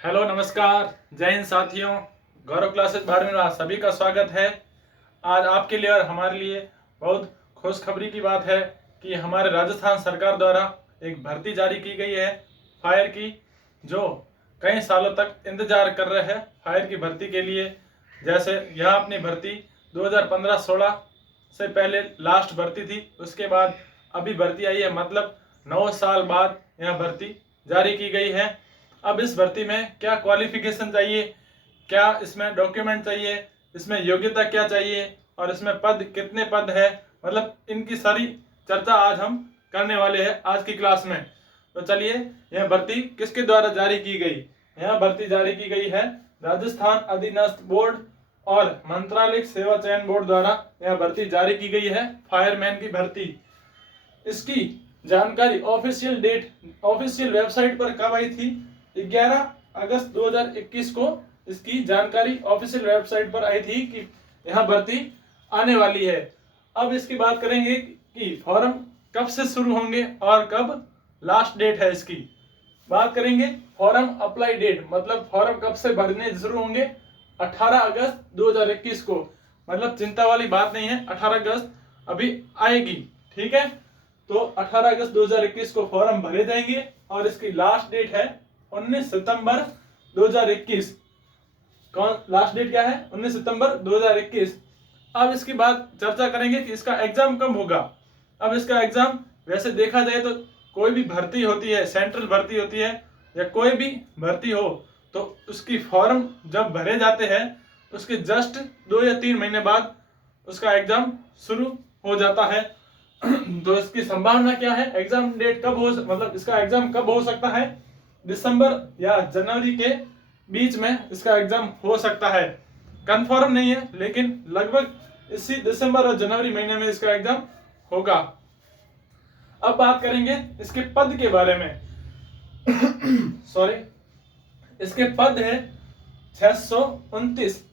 Hello नमस्कार, जय हिंद साथियों। गौरव क्लासेस बारहवीं में सभी का स्वागत है। आज आपके लिए और हमारे लिए बहुत खुशखबरी की बात है कि हमारे राजस्थान सरकार द्वारा एक भर्ती जारी की गई है फायर की, जो कई सालों तक इंतजार कर रहे हैं फायर की भर्ती के लिए। जैसे यहाँ अपनी भर्ती 2015-16 से पहले लास्ट भर्ती थी, उसके बाद अभी भर्ती आई है, मतलब 9 साल बाद यह भर्ती जारी की गई है। अब इस भर्ती में क्या क्वालिफिकेशन चाहिए, क्या इसमें डॉक्यूमेंट चाहिए, इसमें योग्यता क्या चाहिए और इसमें पद कितने पद है, मतलब इनकी सारी चर्चा आज हम करने वाले हैं आज की क्लास में। तो चलिए, यह भर्ती किसके द्वारा जारी की गई। यह भर्ती जारी की गई है राजस्थान अधीनस्थ बोर्ड और मंत्रालय सेवा चयन बोर्ड द्वारा यह भर्ती जारी की गई है फायरमैन की भर्ती। इसकी जानकारी ऑफिशियल वेबसाइट पर कब आई थी? 11 अगस्त 2021 को इसकी जानकारी ऑफिशियल वेबसाइट पर आई थी कि यह भर्ती आने वाली है। अब इसकी बात करेंगे कि फॉर्म कब से शुरू होंगे और कब लास्ट डेट है इसकी। बात करेंगे फॉर्म अप्लाई डेट, मतलब फॉर्म कब से भरने शुरू होंगे। 18 अगस्त 2021 को, मतलब चिंता वाली बात नहीं है, 18 अगस्त अभी आएगी। ठीक है, तो 18 अगस्त 2021 को फॉर्म भरे जाएंगे और इसकी लास्ट डेट है 19 सितंबर 2021। कौन लास्ट डेट क्या है? 19 सितंबर 2021। अब इसकी बात चर्चा करेंगे कि इसका एग्जाम कब होगा। अब इसका एग्जाम वैसे देखा जाए तो कोई भी भर्ती होती है, सेंट्रल भर्ती होती है या कोई भी भर्ती हो, तो उसकी फॉर्म जब भरे जाते हैं उसके जस्ट 2 या 3 महीने बाद उसका एग्जाम शुरू हो जाता है। तो इसकी संभावना क्या है, एग्जाम डेट कब हो, मतलब इसका एग्जाम कब हो सकता है? दिसंबर या जनवरी के बीच में इसका एग्जाम हो सकता है। कंफर्म नहीं है, लेकिन लगभग इसी दिसंबर और जनवरी महीने में इसका एग्जाम होगा। अब बात करेंगे इसके पद के बारे में। सॉरी, इसके पद है 629।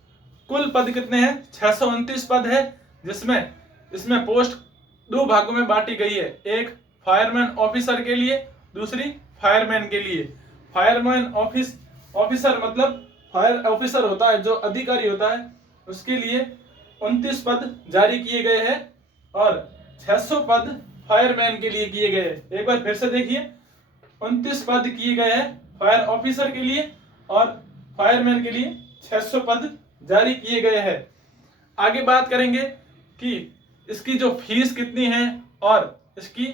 कुल पद कितने हैं? 629 पद है, जिसमें इसमें पोस्ट 2 भागों में बांटी गई है। एक फायरमैन ऑफिसर के लिए, दूसरी फायरमैन के लिए। फायरमैन ऑफिसर मतलब फायर ऑफिसर होता है, जो अधिकारी होता है, उसके लिए 29 पद जारी किए गए हैं और 600 पद फायरमैन के लिए किए गए हैं। एक बार फिर से देखिए, 29 पद किए गए हैं फायर ऑफिसर के लिए और फायरमैन के लिए 600 पद जारी किए गए हैं। आगे बात करेंगे कि इसकी जो फीस कितनी है और इसकी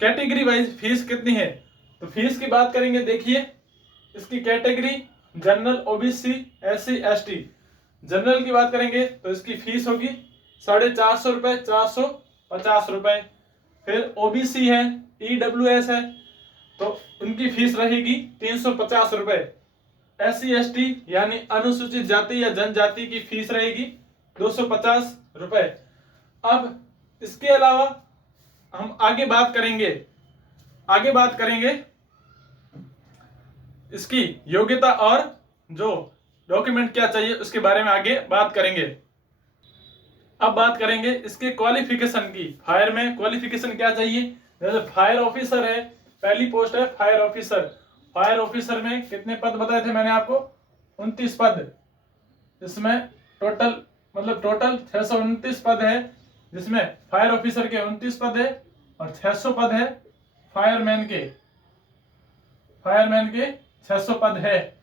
कैटेगरी वाइज फीस कितनी है। तो फीस की बात करेंगे, देखिए इसकी category general, OBC, SC, ST. General की बात करेंगे तो इसकी फीस होगी 450 रुपए, 450 रुपए। फिर ओबीसी है, ईडब्ल्यूएस है, तो उनकी फीस रहेगी 350 रुपए। एससी एसटी यानी अनुसूचित जाति या जनजाति की फीस रहेगी 250 रुपए। अब इसके अलावा हम आगे बात करेंगे इसकी योग्यता और जो डॉक्यूमेंट क्या चाहिए उसके बारे में आगे बात करेंगे। अब बात करेंगे इसके क्वालिफिकेशन की। फायर में क्वालिफिकेशन क्या चाहिए? जैसे फायर ऑफिसर है, पहली पोस्ट है फायर ऑफिसर। फायर ऑफिसर में कितने पद बताए थे मैंने आपको? 29 पद। इसमें टोटल 629 पद है, जिसमें फायर ऑफिसर के 29 पद है और 600 पद है फायरमैन के 600 पद है।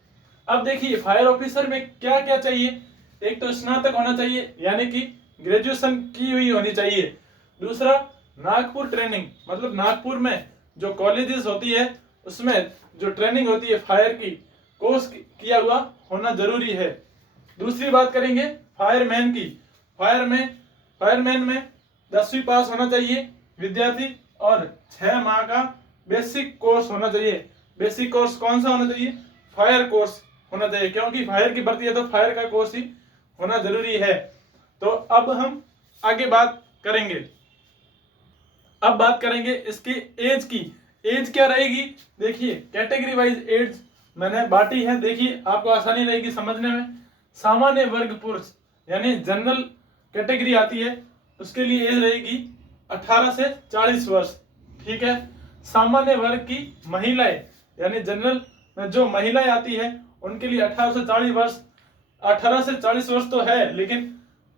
अब देखिए फायर ऑफिसर में क्या क्या चाहिए। एक तो स्नातक होना चाहिए, यानी कि ग्रेजुएशन की हुई होनी चाहिए। दूसरा, नागपुर ट्रेनिंग, मतलब नागपुर में जो कॉलेजेस होती है उसमें जो ट्रेनिंग होती है फायर की, कोर्स किया हुआ होना जरूरी है। दूसरी बात करेंगे फायरमैन की। फायरमैन में 10वीं पास होना चाहिए विद्यार्थी और 6 माह का बेसिक कोर्स होना चाहिए। बेसिक कोर्स कौन सा होना चाहिए? फायर कोर्स होना चाहिए, क्योंकि फायर की भर्ती है तो फायर का कोर्स ही होना जरूरी है। तो अब हम आगे बात करेंगे इसकी एज की। एज क्या रहेगी? देखिए कैटेगरी वाइज एज मैंने बांटी है, देखिए आपको आसानी रहेगी समझने में। सामान्य वर्ग पुरुष यानी जनरल कैटेगरी आती है, उसके लिए एज रहेगी 18 से 40 वर्ष। ठीक है। सामान्य वर्ग की महिलाएं यानी जनरल में जो महिलाएं आती है उनके लिए 18 से 40 वर्ष तो है, लेकिन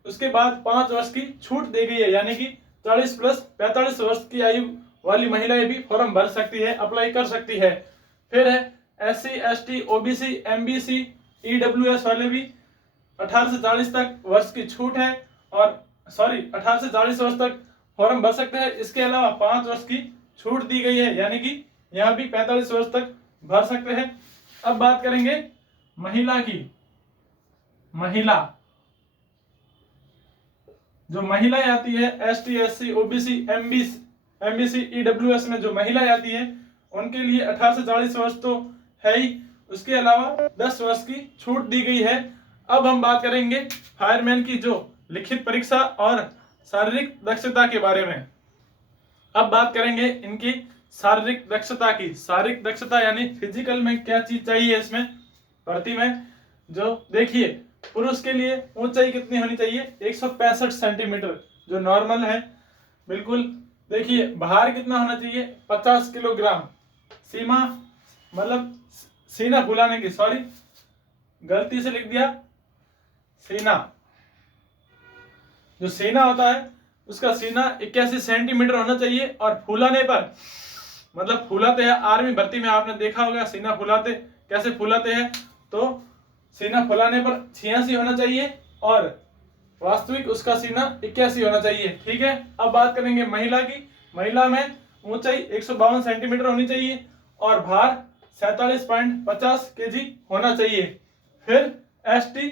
उसके बाद 5 वर्ष की छूट दी गई है, यानी कि 40 प्लस 45 वर्ष की आयु वाली महिलाएं भी फॉर्म भर सकती है, अप्लाई कर सकती है। फिर है SC, ST, OBC, MBC, EWS वाले भी 18 से 40 तक वर्ष की छूट है, और 18 से 40 वर्ष तक फॉर्म भर सकते हैं। इसके अलावा 5 वर्ष की छूट दी गई है, यानी कि यहाँ भी 45 वर्ष तक भर सकते हैं। अब बात करेंगे महिला की। जो महिलाएं आती है ST, SC, OBC, MBC, EWS में जो महिलाएं आती है उनके लिए 18 से 40 वर्ष तो है ही, उसके अलावा 10 वर्ष की छूट दी गई है। अब हम बात करेंगे फायरमैन की जो लिखित परीक्षा और शारीरिक दक्षता के बारे में। अब बात करेंगे इनकी शारीरिक दक्षता की। शारीरिक दक्षता यानी फिजिकल में क्या चीज चाहिए इसमें भर्ती में। जो देखिए, पुरुष के लिए ऊंचाई कितनी होनी चाहिए? 165 सेंटीमीटर, जो नॉर्मल है बिल्कुल। देखिए, भार कितना होना चाहिए? 50 किलोग्राम। सीमा मतलब सीना फुलाने की, सॉरी गलती से लिख दिया, सीना। जो सीना होता है उसका सीना 81 सेंटीमीटर होना चाहिए, और फूलाने पर मतलब फूलाते हैं, आर्मी भर्ती में आपने देखा होगा सीना फुलाते कैसे फुलाते हैं, तो सीना फुलाने पर 86 होना चाहिए और वास्तविक उसका सीना 81 होना चाहिए। ठीक है। अब बात करेंगे महिला की। महिला में ऊंचाई 152 सेंटीमीटर होनी चाहिए और भार 47.50 kg होना चाहिए। फिर ST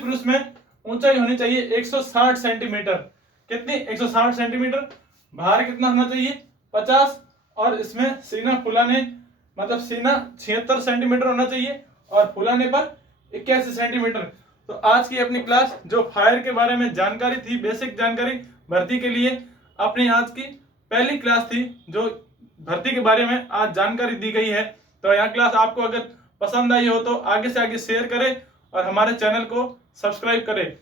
पुरुष में ऊंचाई होनी चाहिए 160 सेंटीमीटर। कितनी? 160 सेंटीमीटर। भार कितना होना चाहिए? 50, और इसमें सीना फुलाने मतलब सीना 76 सेंटीमीटर होना चाहिए और फुलाने पर 81 सेंटीमीटर। तो आज की अपनी क्लास जो फायर के बारे में जानकारी थी, बेसिक जानकारी भर्ती के लिए, अपनी आज की पहली क्लास थी जो भर्ती के बारे में आज जानकारी दी गई है। तो यह क्लास आपको अगर पसंद आई हो तो आगे से आगे शेयर करें और हमारे चैनल को सब्सक्राइब करें।